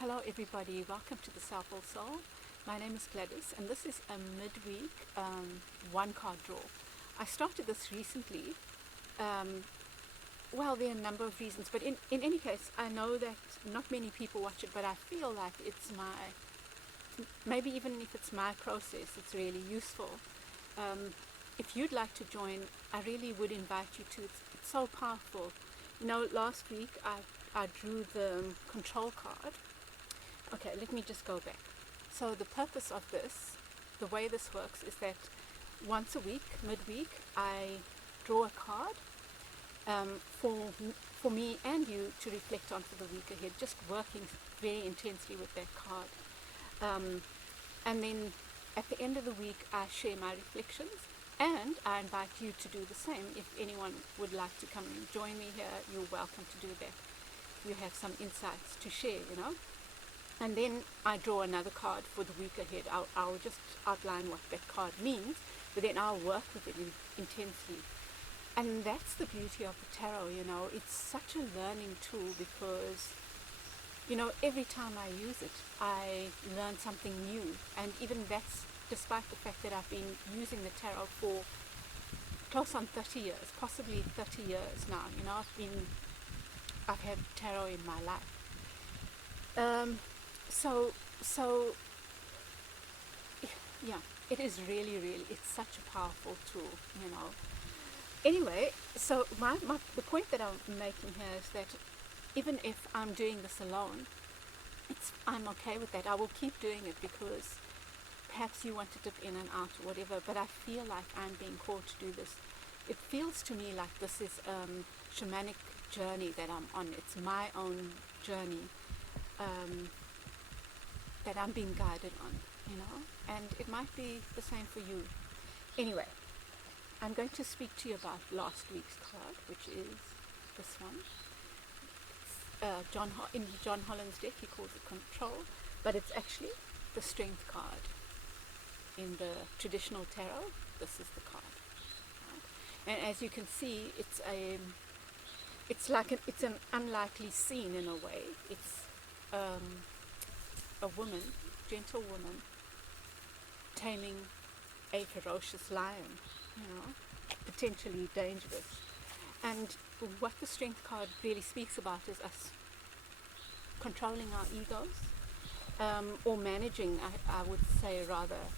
Hello everybody, welcome to the Southall Soul. My name is Gladys and this is a midweek one card draw. I started this recently. Well, there are a number of reasons, but in any case, I know that not many people watch it, but I feel like it's maybe even if it's my process, it's really useful. If you'd like to join, I really would invite you to. It's so powerful. You know, last week I drew the control card. Okay, let me just go back. So the purpose of this, the way this works, is that once a week, midweek, I draw a card for me and you to reflect on for the week ahead, just working very intensely with that card. And then at the end of the week, I share my reflections, and I invite you to do the same. If anyone would like to come and join me here, you're welcome to do that. You have some insights to share, you know. And then I draw another card for the week ahead. I'll just outline what that card means, but then I'll work with it intensely. And that's the beauty of the tarot, you know. It's such a learning tool because, you know, every time I use it, I learn something new. And even that's despite the fact that I've been using the tarot for close on 30 years, possibly 30 years now. You know, I've had tarot in my life. So yeah, it is really, it's such a powerful tool, you know. Anyway, so the point that I'm making here is that even if I'm doing this alone, I'm okay with that. I will keep doing it because perhaps you want to dip in and out or whatever, but I feel like I'm being called to do this. It feels to me like this is a shamanic journey that I'm on. It's my own journey that I'm being guided on, you know, and it might be the same for you. Anyway, I'm going to speak to you about last week's card, which is this one. In John Holland's deck, he calls it Control, but it's actually the Strength card. In the traditional tarot, this is the card. Right? And as you can see, it's an unlikely scene in a way. It's a woman, gentle woman, taming a ferocious lion, you know, potentially dangerous. And what the Strength card really speaks about is us controlling our egos, or managing, I would say rather.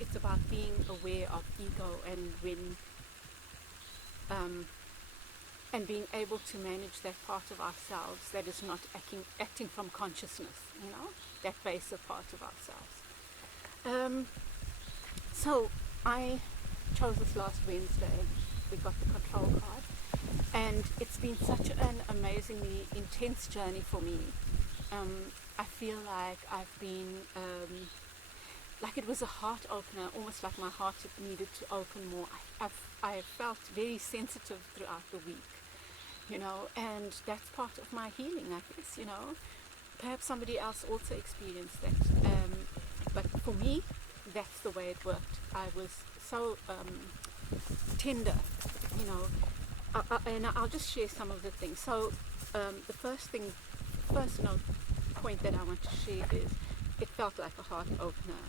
It's about being aware of ego and being able to manage that part of ourselves that is not acting from consciousness, you know, that baser part of ourselves. So I chose this last Wednesday. We got the Control card, and it's been such an amazingly intense journey for me. I feel like I've been like it was a heart opener, almost like my heart needed to open more. I felt very sensitive throughout the week, you know, and that's part of my healing, I guess, you know. Perhaps somebody else also experienced that, but for me, that's the way it worked. I was so tender, you know, and I'll just share some of the things. So the first point that I want to share is it felt like a heart opener.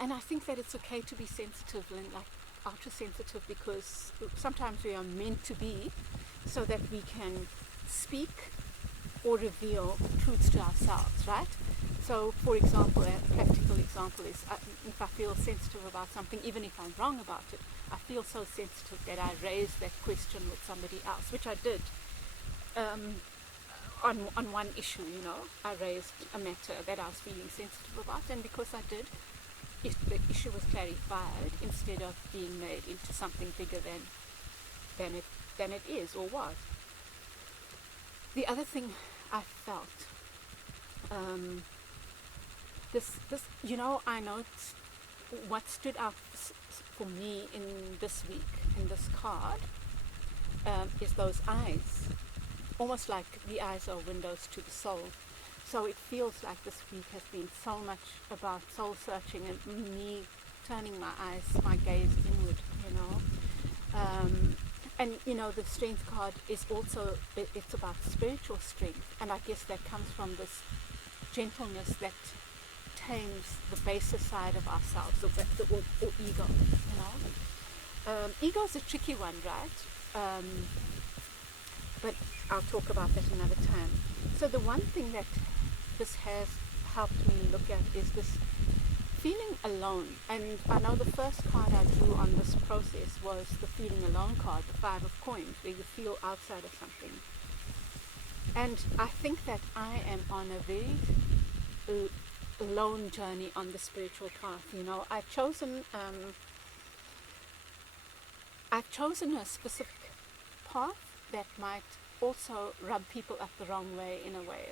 And I think that it's okay to be sensitive and like ultra sensitive, because sometimes we are meant to be so that we can speak or reveal truths to ourselves, right? So for example, a practical example is if I feel sensitive about something, even if I'm wrong about it, I feel so sensitive that I raise that question with somebody else, which I did. On one issue, you know, I raised a matter that I was feeling sensitive about, and because I did, the issue was clarified instead of being made into something bigger than it is or was. The other thing I felt, this you know, I know what stood out for me in this week in this card is those eyes. Almost like the eyes are windows to the soul. So it feels like this week has been so much about soul searching and me turning my gaze inward, you know. And the strength card is also, it's about spiritual strength, and I guess that comes from this gentleness that tames the baser side of ourselves, or ego. Ego's a tricky one, right? But I'll talk about that another time. So the one thing that this has helped me look at is this feeling alone. And I know the first card I drew on this process was the feeling alone card, the 5 of coins, where you feel outside of something. And I think that I am on a very lone journey on the spiritual path. I've chosen a specific path that might also rub people up the wrong way in a way.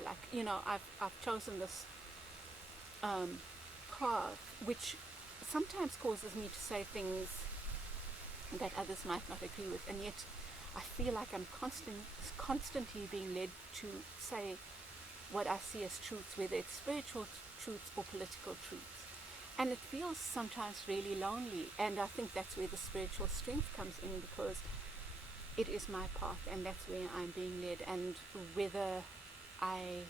I've chosen this path which sometimes causes me to say things that others might not agree with, and yet I feel like I'm constantly being led to say what I see as truths, whether it's spiritual truths or political truths. And it feels sometimes really lonely, and I think that's where the spiritual strength comes in, because it is my path and that's where I'm being led, and whether I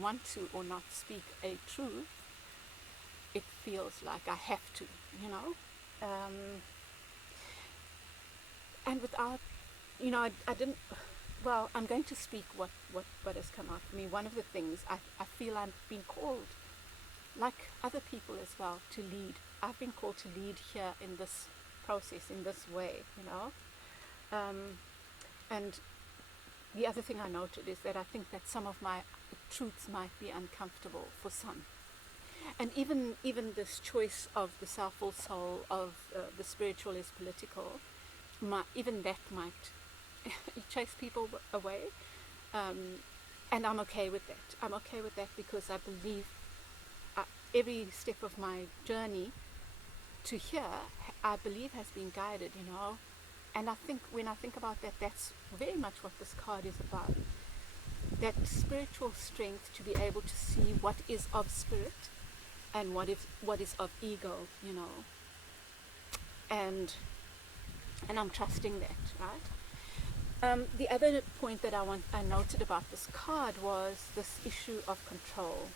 want to or not speak a truth, it feels like I have to, and without, I didn't, well, I'm going to speak what has come out for me. One of the things I feel I'm being called, like other people as well, to lead. I've been called to lead here in this process, in this way, and the other thing I noted is that I think that some of my truths might be uncomfortable for some. And even this choice of the self-will soul, of the spiritual is political, even that might chase people away. And I'm okay with that. I'm okay with that because I believe every step of my journey to here, I believe, has been guided, And I think when I think about that, that's very much what this card is about. That spiritual strength to be able to see what is of spirit and what is of ego, and I'm trusting that, right? The other point that I noted about this card was this issue of control.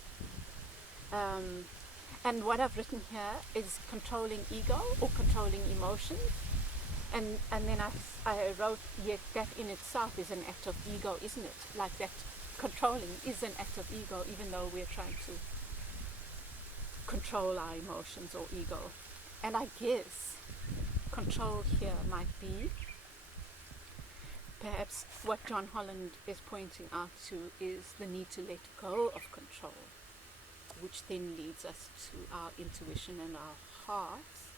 And what I've written here is controlling ego or controlling emotions. And then I wrote, yet that in itself is an act of ego, isn't it? Like that controlling is an act of ego, even though we're trying to control our emotions or ego. And I guess control here might be perhaps what John Holland is pointing out to is the need to let go of control, which then leads us to our intuition and our hearts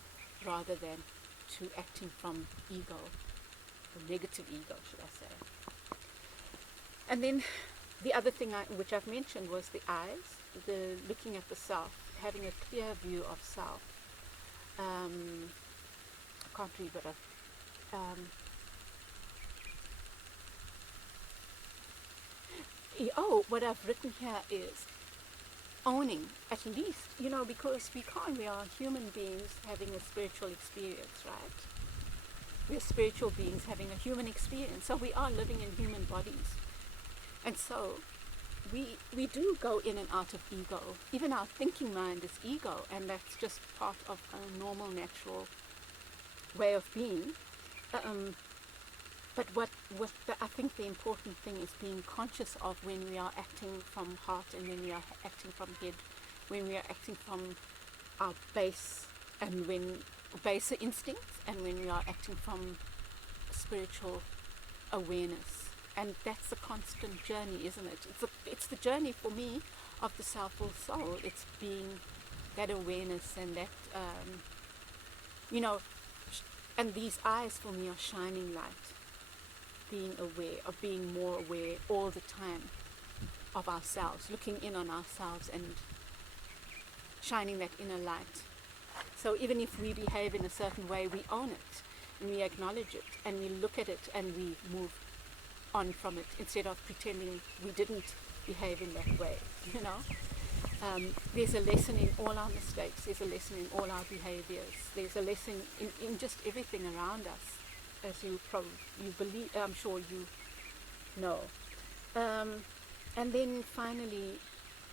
rather than to acting from ego, or negative ego, should I say. And then the other thing which I've mentioned was the eyes, the looking at the self, having a clear view of self. I can't read what what I've written here is owning, at least, because we are human beings having a spiritual experience, right? We're spiritual beings having a human experience, so we are living in human bodies. And so we do go in and out of ego. Even our thinking mind is ego, and that's just part of a normal, natural way of being. But I think the important thing is being conscious of when we are acting from heart and when we are acting from head, when we are acting from our base and when baser instincts, and when we are acting from spiritual awareness. And that's a constant journey, isn't it? It's the journey for me of the self-will soul. It's being that awareness and that, and these eyes for me are shining light. Being aware, of being more aware all the time of ourselves, looking in on ourselves and shining that inner light. So even if we behave in a certain way, we own it and we acknowledge it and we look at it and we move on from it instead of pretending we didn't behave in that way, There's a lesson in all our mistakes. There's a lesson in all our behaviors. There's a lesson in just everything around us. as you believe, I'm sure you know. And then finally,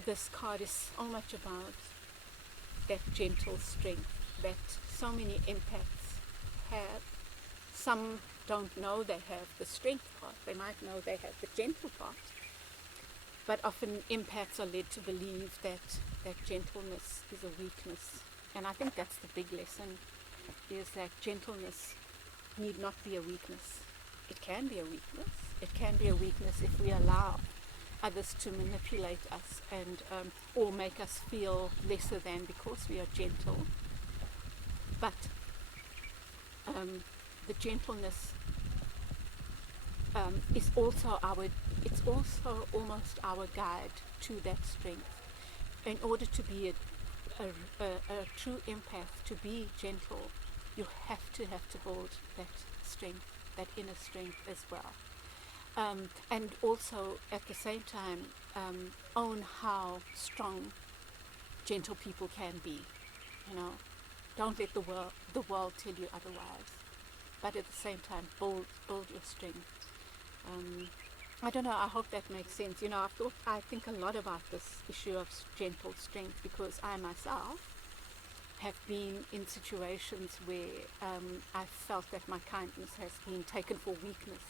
this card is so much about that gentle strength that so many empaths have. Some don't know they have the strength part. They might know they have the gentle part. But often empaths are led to believe that gentleness is a weakness. And I think that's the big lesson, is that gentleness need not be a weakness. It can be a weakness. It can be a weakness if we allow others to manipulate us and or make us feel lesser than because we are gentle. But the gentleness is also it's also almost our guide to that strength. In order to be a true empath, to be gentle, you have to build that strength, that inner strength as well. And also at the same time own how strong gentle people can be. Don't let the world tell you otherwise, but at the same time build your strength. I don't know, I hope that makes sense. I think a lot about this issue of gentle strength because I myself have been in situations where I felt that my kindness has been taken for weakness,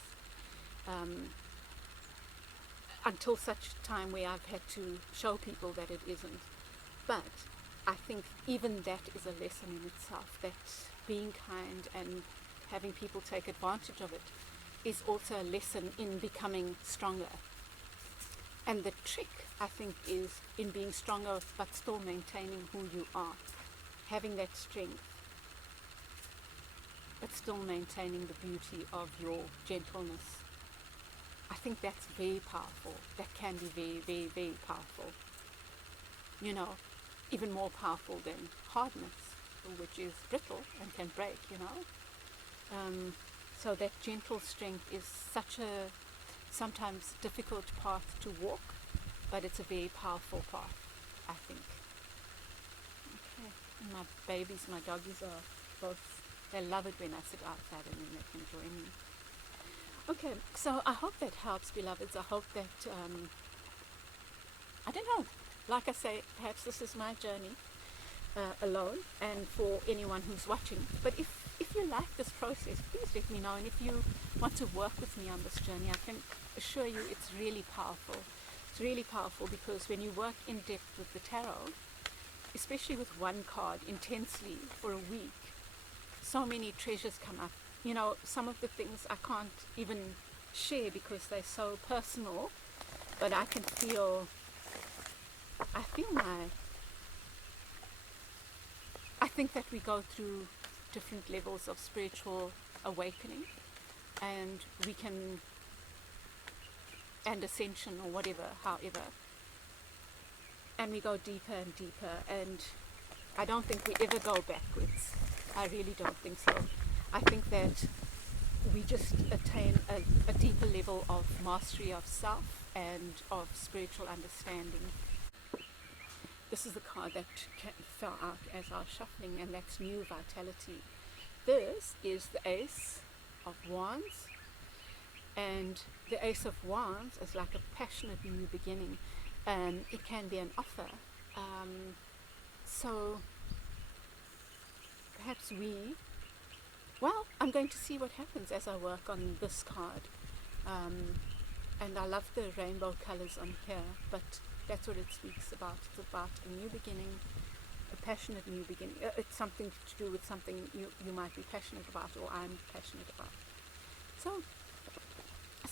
until such time where I've had to show people that it isn't. But I think even that is a lesson in itself, that being kind and having people take advantage of it is also a lesson in becoming stronger. And the trick, I think, is in being stronger but still maintaining who you are, having that strength but still maintaining the beauty of your gentleness. I think that's very powerful. That can be very, very, very powerful. Even more powerful than hardness, which is brittle and can break, So that gentle strength is such a sometimes difficult path to walk, but it's a very powerful path, I think. Okay, and my doggies are both, they love it when I sit outside and then they can join me. Okay, so I hope that helps, beloveds. I hope that, I don't know, like I say, perhaps this is my journey alone, and for anyone who's watching. But if you like this process, please let me know. And if you want to work with me on this journey, I can assure you it's really powerful. It's really powerful because when you work in depth with the tarot, especially with one card intensely for a week, so many treasures come up. Some of the things I can't even share because they're so personal, but I feel I think that we go through different levels of spiritual awakening, and and ascension or however, and we go deeper and deeper, and I don't think we ever go backwards. I really don't think so. I think that we just attain a deeper level of mastery of self and of spiritual understanding. This is the card that fell out as I was shuffling, and that's New Vitality. This is the Ace of Wands, and the Ace of Wands is like a passionate new beginning. It can be an offer. So perhaps I'm going to see what happens as I work on this card. And I love the rainbow colors on here, but that's what it speaks about. It's about a new beginning, a passionate new beginning. It's something to do with something you might be passionate about, or I'm passionate about. So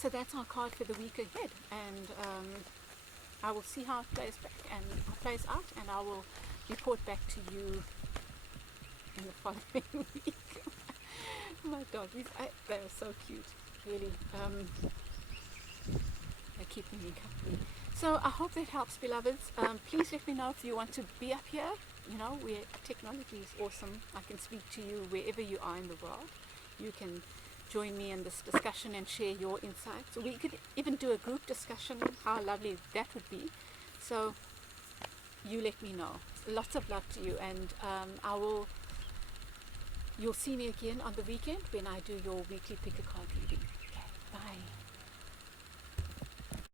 that's our card for the week ahead, and I will see how it plays out, and I will report back to you in the following week. My doggies, they are so cute, really. They're keeping me company. So I hope that helps, beloveds. Please let me know if you want to be up here. Where technology is awesome. I can speak to you wherever you are in the world. You can join me in this discussion and share your insights. We could even do a group discussion. How lovely that would be. So you let me know. Lots of love to you, and I will you'll see me again on the weekend when I do your weekly pick a card reading. Okay, bye.